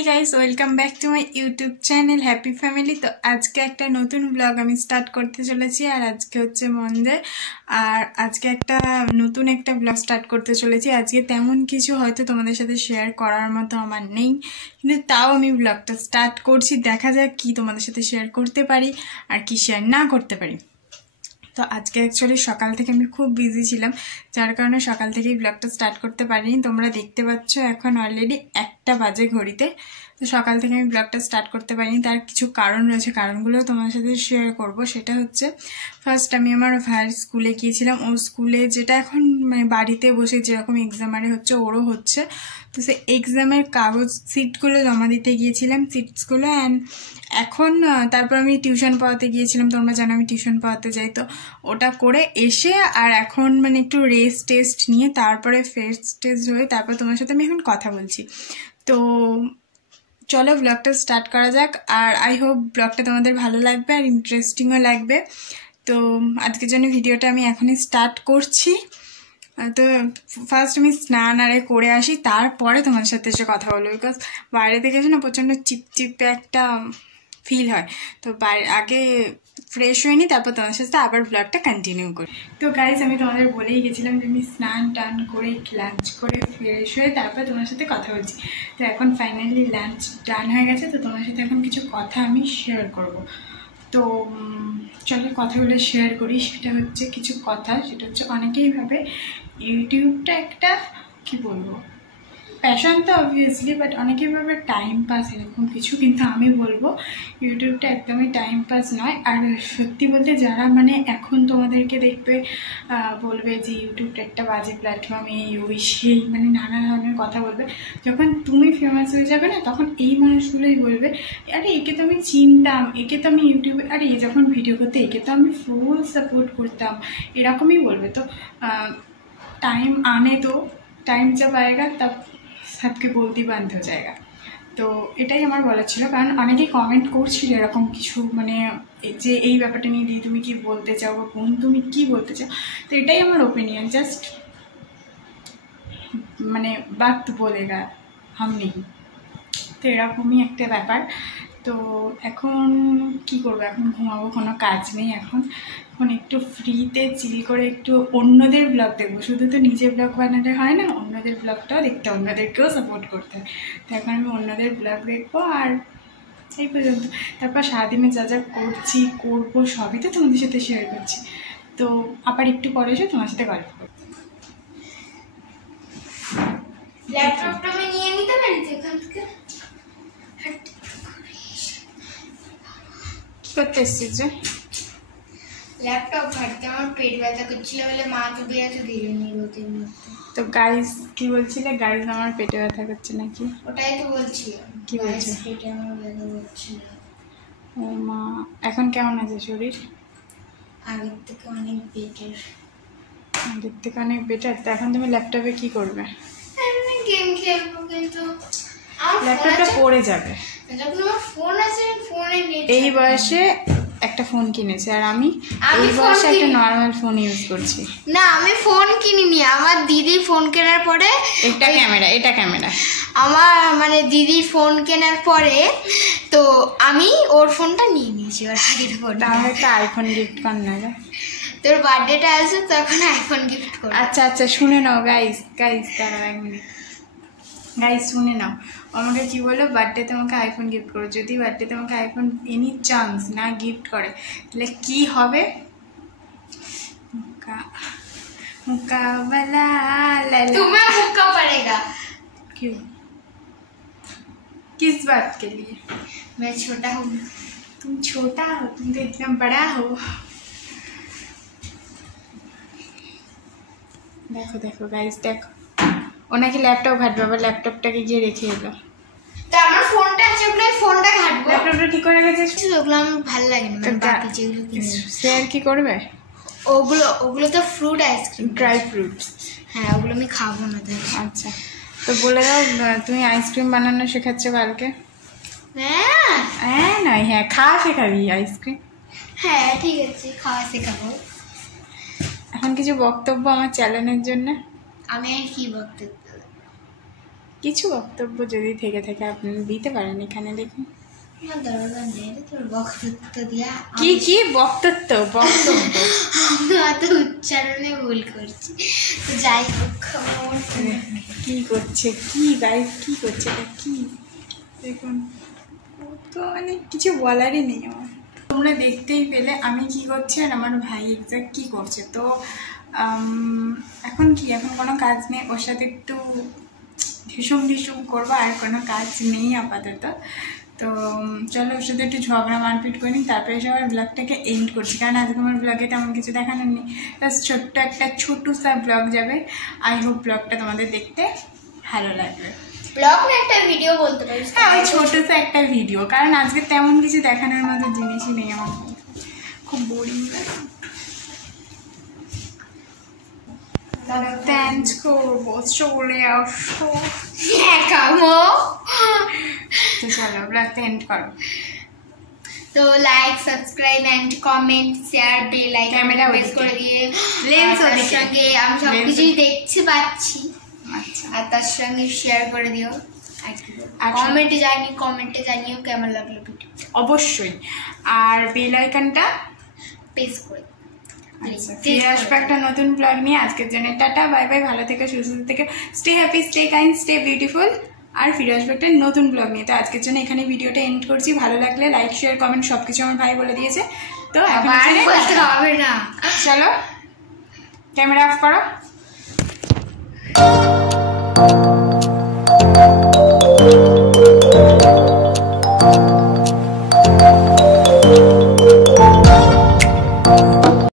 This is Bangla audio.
Hey guys, welcome back to my YouTube channel Happy Family। তো আজকে একটা নতুন ব্লগ আমি স্টার্ট করতে চলেছি আর আজকে হচ্ছে মনডে আর আজকে নতুন একটা ব্লগ স্টার্ট করতে চলেছি। আজকে তেমন কিছু হয়তো তোমাদের সাথে শেয়ার করার মতো আমার নেই, কিন্তু তাও আমি ব্লগটা স্টার্ট করছি। দেখা যাক কি তোমাদের সাথে শেয়ার করতে পারি আর কি শেয়ার না করতে পারি। তো আজকে অ্যাকচুয়ালি সকাল থেকে আমি খুব বিজি ছিলাম, যার কারণে সকাল থেকেই ব্লগটা স্টার্ট করতে পারিনি। তোমরা দেখতে পাচ্ছ এখন অলরেডি 1টা বাজে ঘড়িতে। তো সকাল থেকে আমি ব্লগটা স্টার্ট করতে পারিনি, তার কিছু কারণ রয়েছে, কারণগুলোও তোমার সাথে শেয়ার করব। সেটা হচ্ছে ফার্স্ট আমি আমার ভাইয়ের স্কুলে গিয়েছিলাম। ও স্কুলে যেটা এখন মানে বাড়িতে বসে যেরকম এক্সামারে হচ্ছে ওরও হচ্ছে, তো সে এক্সামের কাগজ সিটগুলো জমা দিতে গিয়েছিলাম, সিটসগুলো। অ্যান্ড এখন তারপর আমি টিউশন পড়াতে গিয়েছিলাম, তোমরা জানো আমি টিউশন পড়াতে যাই। তো ওটা করে এসে আর এখন মানে একটু রেস্ট টেস্ট নিয়ে তারপরে ফ্রেশ টেস্ট হয়ে তারপর তোমার সাথে আমি এখন কথা বলছি। তো চলো ব্লগটা স্টার্ট করা যাক। আর আই হোপ ব্লগটা তোমাদের ভালো লাগবে আর ইন্টারেস্টিংও লাগবে। তো আজকের জন্য ভিডিওটা আমি এখনই স্টার্ট করছি। তো ফার্স্ট আমি স্নান করে আসি, তারপরে তোমার সাথে এসে কথা বলবো, বিকজ বাইরে থেকে এসে না প্রচণ্ড চিপচিপে একটা ফিল হয়। তো আগে ফ্রেশ হয়নি, তারপর তোমার সাথে আবার ব্লগটা কন্টিনিউ করি। তো গাইজ আমি তোমাদের বলেই গেছিলাম যে আমি স্নান টান করে লাঞ্চ করে ফ্রেশ হয়ে তারপর তোমার সাথে কথা বলছি। তো এখন ফাইনালি লাঞ্চ ডান হয়ে গেছে, তো তোমার সাথে এখন কিছু কথা আমি শেয়ার করব। তো চলো কথাগুলো শেয়ার করি। সেটা হচ্ছে কিছু কথা, সেটা হচ্ছে অনেকেই ভাবে ইউটিউবটা একটা কি বলবো প্যাশন, তো অবভিয়াসলি, বাট অনেকেই ভাবে টাইম পাস এরকম কিছু, কিন্তু আমি বলবো ইউটিউবটা একদমই টাইম পাস নয়। আর সত্যি বলতে যারা মানে এখন তোমাদেরকে দেখবে বলবে যে ইউটিউবটা একটা বাজে প্ল্যাটফর্ম, এই ওই সেই মানে নানা ধরনের কথা বলবে, যখন তুমি ফেমাস হয়ে যাবে না তখন এই মানুষগুলোই বলবে আরে একে তো আমি চিনতাম, একে তো আমি ইউটিউবে, আরে এ যখন ভিডিও করতে একে তো আমি ফুল সাপোর্ট করতাম, এরকমই বলবে। তো টাইম আনে তো টাইম जब आएगा तब सबके बोलती बंद हो जाएगा। তো এটাই আমার বলার ছিল, কারণ অনেকেই কমেন্ট করছিল এরকম কিছু, মানে যে এই ব্যাপারটা নিয়ে দিয়ে তুমি কি বলতে চাও বা বোন তুমি কি বলতে চাও। তো এটাই আমার ওপিনিয়ন, জাস্ট মানে বাত বলেগা হাম নেই, তো এরকমই একটা ব্যাপার। তো এখন কি করবো, এখন ঘুমাবো, কোনো কাজ নেই এখন একটু ফ্রিতে চিল করে একটু অন্যদের ব্লগ দেখবো। শুধু তো নিজের ব্লগ বানাতে হয় না, অন্যদের ব্লগটাও দেখতে, অন্যদেরকেও সাপোর্ট করতে হয়। তো এখন আমি অন্যদের ব্লগ দেখবো আর এই পর্যন্ত। তারপর সারাদিনে যা যা করবো সবই তো তোমাদের সাথে শেয়ার করছি। তো আবার একটু পরে এসে তোমার সাথে গল্প করবো। ল্যাপটপটা আমি নিয়ে নিতে পারি এখান থেকে? কি করতে এসছিস যে? ল্যাপটপ ঘাটতে আমার পেট ব্যথা করছিল বলে মা তো বেরাতে দিলেনি রোদের মধ্যে। তো গাইস কি বলছিলে? গাইস আমার পেটে ব্যথা করছে নাকি? ওটাই তো বলছিলাম। কি বলছো? পেটে আমার ব্যথা করছিল। ও মা, এখন কেমন আছে শরীর? আগের থেকে অনেক বেটার। আগের থেকে অনেক বেটার। তো এখন তুমি ল্যাপটপে কি করবে? আমি গেম খেলবো, কিন্তু ল্যাপটপটা পড়ে যাবে। যখন আমার ফোন আছে, ফোনে নেট। এই বয়সে একটা ফোন কিনেছে আর আমি এই বয়সে একটা নর্মাল ফোন ইউজ করছি। না, আমি ফোন কিনিনি, আমার দিদি ফোন কেনার পরে এটা ক্যামেরা আমার মানে দিদি ফোন কেনার পরে তো আমি ওর ফোনটা নিয়ে নিয়েছি, ওর আগের ফোন। তাহলে একটা আইফোন গিফট কর না রে। তোর বার্থডেটা আসবে তখন আইফোন গিফট করব। আচ্ছা শুনে নাও গাইস, দাঁড়াও 1 মিনিট। গাইস শুনে নাও, আমাকে কি বলো, বার্থডে তোমাকে আইফোন গিফট করো। যদি বার্থডে তোমাকে আইফোন এনি চান্স না গিফট করে তাহলে কি হবে? मुकाबला तुम्हें मुक्का पड़ेगा। क्यों? किस बात के लिए? मैं छोटा हूँ। तुम छोटा हो, तुम तो इतना बड़ा हो। देखो गाइस, देखो ওনাকে ল্যাপটপ ঘাটবে, আবার ল্যাপটপটাকে গিয়ে রেখে এলো। তো আমার ফোনটা আছে, ওগুলো ফোনটা ঘাটবো। ল্যাপটপটা ঠিক করে গেছে, ওগুলো আমার ভালো লাগে না। বাকি যেগুলো শেয়ার কি করবে? ওগুলো তো ফ্রুট আইসক্রিম, ড্রাই ফ্রুটস। হ্যাঁ, ওগুলো আমি খাবো না। আচ্ছা, তো বলে দাও তুমি আইসক্রিম বানানো শেখাচ্ছ কালকে? হ্যাঁ নয়, হ্যাঁ খাওয়া শেখাবি আইসক্রিম। হ্যাঁ ঠিক আছে, খাওয়া শেখাবো। এখন কিছু বক্তব্য আমার চ্যানেলের জন্য? আমি কি বক্তব্য? কিছু বক্তব্য যদি থেকে থাকে আপনি দিতে পারেন এখানে, দেখুন। কি কি বক্তব্য বক্তব্য অত উচ্চারণে ভুল করছি, তো যাই হোক। কি করছে, কি গাইস কি করছে, এটা কি দেখুন, তো মানে কিছু বলারই নেই আমার। তোমরা দেখতেই পেলে আমি কি করছি আর আমার ভাই এক্সাক্ট কি করছে। তো এখন কোনো কাজ নেই, ওর সাথে একটু ঢিসুম করবো, আর কোনো কাজ নেই আপাতত। তো চলো ওর সাথে একটু ঝগড়া মারপিট করি, তারপরে এসে আমার ব্লগটাকে এন্ড করছি, কারণ আজকে আমার ব্লগে তেমন কিছু দেখানোর নেই। জাস্ট ছোট্ট একটা ছোট্টসা ব্লগ যাবে। আই হোপ ব্লগটা তোমাদের দেখতে ভালো লাগবে। ব্লগ না, একটা ভিডিও বলতে পারিস। হ্যাঁ, ওই ছোট্টসা একটা ভিডিও, কারণ আজকে তেমন কিছু দেখানোর মতো জিনিসই নেই আমার, খুব বোরিং লাগে। ডান্স করবো, চলে আসো। তো চলো ব্লগটা এন্ড করো। তো like, subscribe and comment, share, bell icon press করে দিয়ে লেন্সের সঙ্গে আমি সবকিছুই দেখতে পাচ্ছি। আচ্ছা, আর তার সঙ্গে শেয়ার করে দিও, আর কমেন্টে জানিও কেমন লাগলো ভিডিও অবশ্যই। আর বেল আইকনটা প্রেস করে। আচ্ছা, ফিরে আসবো একটা নতুন ব্লগ নিয়ে। আজকের জন্য টাটা, বাই বাই, ভালো থেকে সুস্থ থেকে, stay happy, stay kind, stay beautiful. আর ফিরে আসবো একটা নতুন ব্লগ নিয়ে। তো আজকের জন্য এখানে ভিডিওটা এন্ড করছি। ভালো লাগলে লাইক, শেয়ার, কমেন্ট সবকিছু আমার ভাই বলে দিয়েছে। তো এখন বলতে হবে না, চলো ক্যামেরা অফ করো।